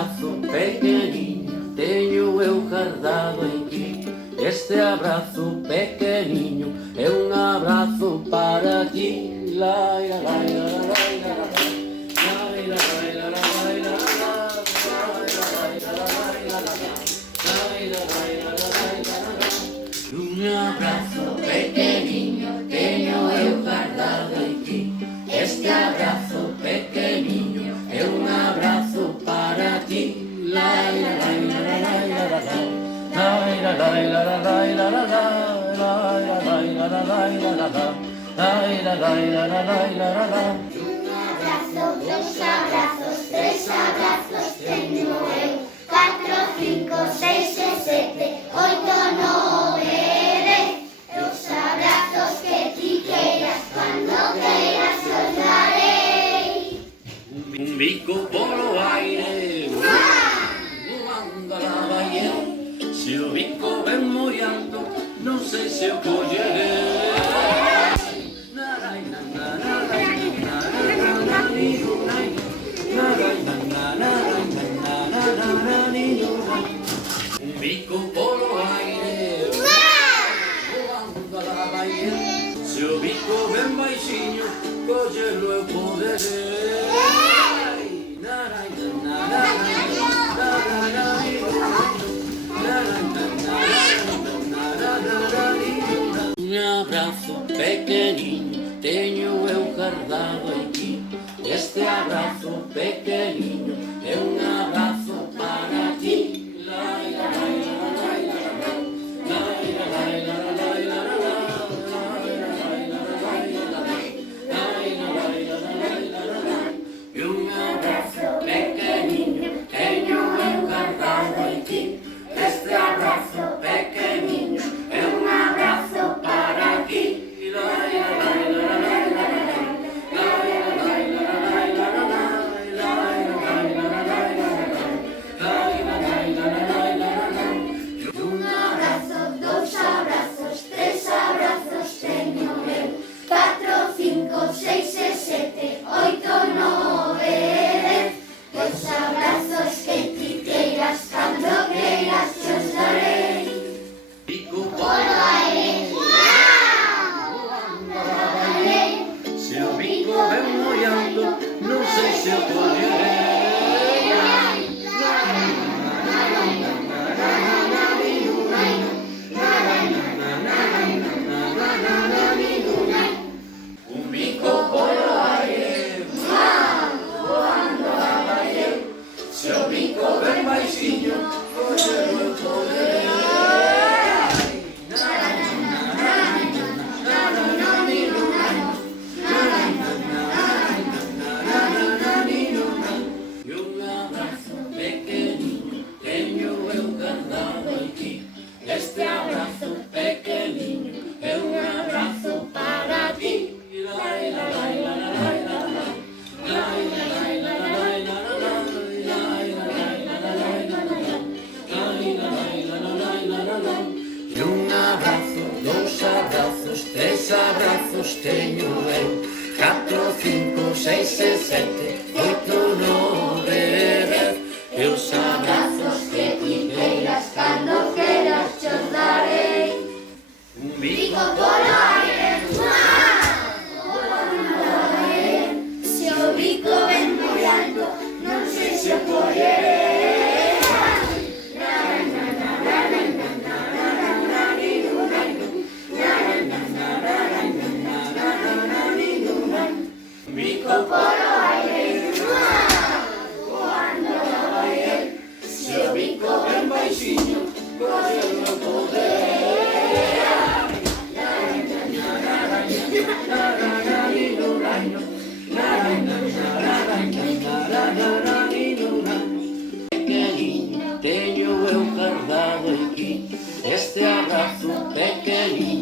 abrazo pequeniño teño eu guardado aquí. Este abrazo pequeniño é un abrazo para ti. Lai, la, lai, la, la, lai, la, la, lai. Lai, la, lai, la, la, lai, la, la, lai. Lai, la, lai, la, la, lai, la, la, lai. Lai, la, lai, la, la, lai, la, la, lai. Un abrazo pequeniño teño eu guardado aquí. Este abrazo pequeniño é un abrazo para ti. Lai, la, lai, la, la, lai, la, la, lai. Lai, la, lai, la, la, lai, la, la, lai. Lai, la, lai, la, la, lai, la, la, lai. Lai, la, lai, la, la, lai, la, la, lai. Un abrazo, dos abrazos, tres abrazos teño eu. 4, 5, 6, 7, 8, 9, 10. Los abrazos que ti queiras, cuando queiras os darei. Un bico polo aire, voando a la bahía. Se o bico ven moi alto, non sei se o collerei. Narai, na, na, narai, na, na, na, na, ni, ru, nai. Narai, na, na, narai, na, na, na, na, na, ni, ru, nai. Un bico polo aire, voando a la bahía. Se o bico ven baixiño, collelo eu poderei. Narai, na, na, narai, na, na, na, ni, ru, nai. Narai, na, na, narai, na, na, na, na, ni, ru, nai. Un abrazo pequeniño teño eu guardado aquí. Este abrazo pequeniño é un abrazo para ti. Lai, la, lai, la, la, lai, la, la, lai. Lai, la, lai, la, la, lai, la, la, lai. Lai, la, lai, la, la, lai, la, la, lai. Lai, la, lai, la, la, lai, la, la, lai. E un abrazo pequeniño teño eu guardado aquí. Este abrazo pequeniño é un abrazo para ti. Lai, la, lai, la, la, lai, la, la, lai. Lai, la, lai, la, la, lai, la, la, lai. Lai, la, lai, la, la, lai, la, la, lai. Lai, la, lai, la, la, lai, la, la, lai. Un abrazo, dos abrazos, tres abrazos teño eu. 4, 5, 6, 7, 8, 9, 10. Los abrazos que ti queiras, cando queiras os darei. Bico Polo aire, voando a la bahía. Se o bico ven moi alto, non sei se o collerei. Un bico polo aire, voando a la bahía. Se o bico ven baixiño, collelo eu poderei. E un abrazo pequeniño teño eu guardado aquí. Este abrazo pequeniño é un abrazo para ti. Lai, la, lai, la, la, lai, la, la, lai. Lai, la, lai, la, la, lai, la, la, lai. Lai, la, lai, la, la, lai, la, la, lai. Lai, la, lai, la, la, lai, la, la, lai. E un abrazo, dos abrazos, tres abrazos teño eu. 4, 5, 6, 7, 8, 9, 10. E os abrazos que ti queiras, cando queiras os darei. un Bico bico polo aire, voando a baer. Se o bico ven moi alto, non sei se o collerei. Narai, na, na, narai, na, na, na, na, na, ni, ru, nai. Narai, na, na, narai, na, na, na, na, na, ni, ru, nai. bico Polo aire, voando a baer. Se o bico ven baixiño, collelo eu poderei. Pequeniño teño eu guardado aquí. Este abrazo pequeniño